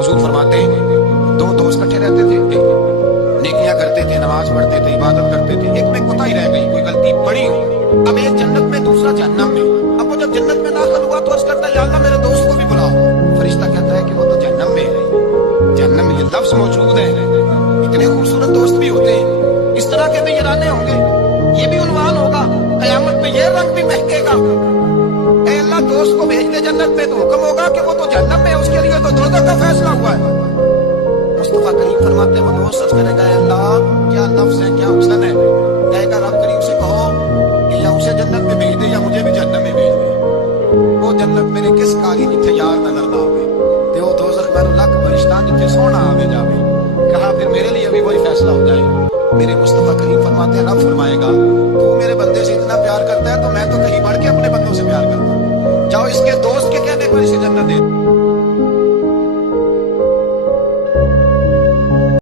हुजूर फरमाते दो दोस्त इकट्ठे रहते थे, नेकियां करते थे, नमाज पढ़ते थे, इबादत करते थे। एक में कोताही रह गई, कोई गलती बड़ी हो। अब एक जन्नत में, दूसरा जहन्नम में। अब वो जब जन्नत में दाखिल हुआ तो अर्ज करता है या अल्लाह मेरे दोस्त को भी बुलाओ। फरिश्ता कहता है कि वो तो जहन्नम में है। जहन्नम में ये लफ्ज मौजूद है। इतने खूबसूरत दोस्त भी होते हैं, इस तरह के भी ईराने होंगे, ये भी उन्वान होगा, कयामत में ये रंग भी महकेगा। ऐ अल्लाह दोस्त को भेज दे जन्नत में, तो हुक्म होगा कि वो तो जहन्नम में है, उसके लिए तो दोज़ख का फैसला हुआ है। मुस्तफा करीम फरमाते हैं वो दोस्त अर्ज करेगा अल्लाह क्या लफ्ज है, क्या हुस्न है। कहेगा रब करीम से कहो कि या उसे जन्नत में भेज दे या मुझे भी जहन्नम में भेज दे। वो जन्नत मेरे किस काली जिथे यार नजर ना आवे, ते वो दोज़ख मैनू लख फरिश्ता जिथे सोना आवे जावे। कहा फिर मेरे लिए भी वही फैसला हो जाए। मेरे मुस्तफा करीम फरमाते हैं रब फरमाएगा तू मेरे बंदे से इतना प्यार करता है तो मैं तो कहीं बढ़ के अपने बंदों से प्यार करता हूँ। जाओ इसके दोस्त के कहने पर इसे जन्नत दे।